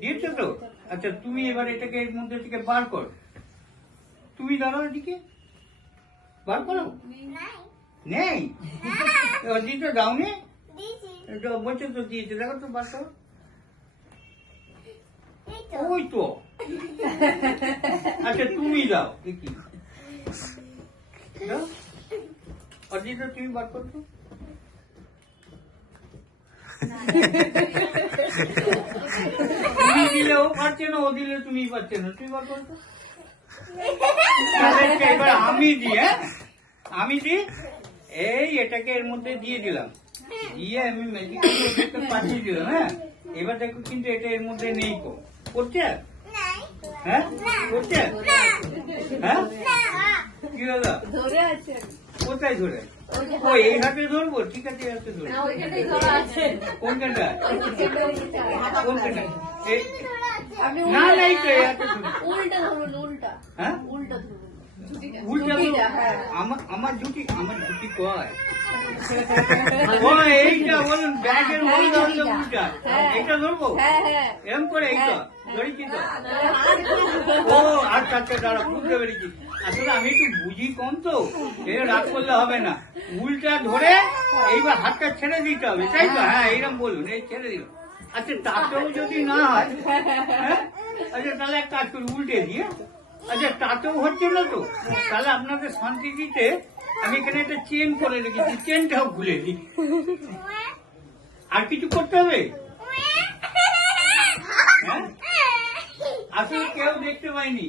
দিয়েছো তো? আচ্ছা তুমি এবার এটাকে এর মধ্যে থেকে বার কর। তুমি দাঁড়াও এদিকে, বার করো। নেই দিতে দাওনি? বলছো তো দিয়েছে, দেখো তো বার করো। ওই তো। আচ্ছা তুমি দাও দেখি, দাও অজিত তুমি বার করছো। তুমি দিলে ও পারছে না, ও দিলে তুমি পারছে না, তুমি বার করছো। এবার আমি দিই, হ্যাঁ আমি দিই। এই এটাকে এর মধ্যে দিয়ে দিলাম, দিয়ে আমি ম্যাজিক পাঠিয়ে দিলাম। হ্যাঁ এবার দেখো কিন্তু এটা এর মধ্যে নেই। করছে? হ্যাঁ করছে? হ্যাঁ কি হলো? কোথায় ধরে? ও এই হাতে ধরবো, ঠিক আছে এই হাতে ধরবো। কোনখানটা? কোনখানটা? না না এই তো এই হাতে ধরবো। হ্যাঁ উল্টা আমার ঝুঁকি কয় এইটা বলুন, ব্যাগের উল্টা এইটা ধরবো এরকম করে, এইটা ধরেছি তো। ও আচ্ছা আচ্ছা দাঁড়া, বুঝতে পেরেছি। আসলে আমি একটু বুঝি কম তো, রাগ করলে হবে না। উল্টা ধরে এইবার হাতটা ছেড়ে দিতে হবে, তাই তো? হ্যাঁ এইরকম বলুন, এই ছেড়ে দিল। আচ্ছা তাতেও যদি না হয়, হ্যাঁ আচ্ছা তাহলে এক কাজ করি, উল্টে দিয়ে। আচ্ছা তাতেও হচ্ছে না তো, তাহলে আপনাদের শান্তি দিতে আমি এখানে একটা চেন করে রেখেছি, চেনটাও খুলে দিই। আর কিছু করতে হবে? হ্যাঁ আসলে কেউ দেখতে পাইনি।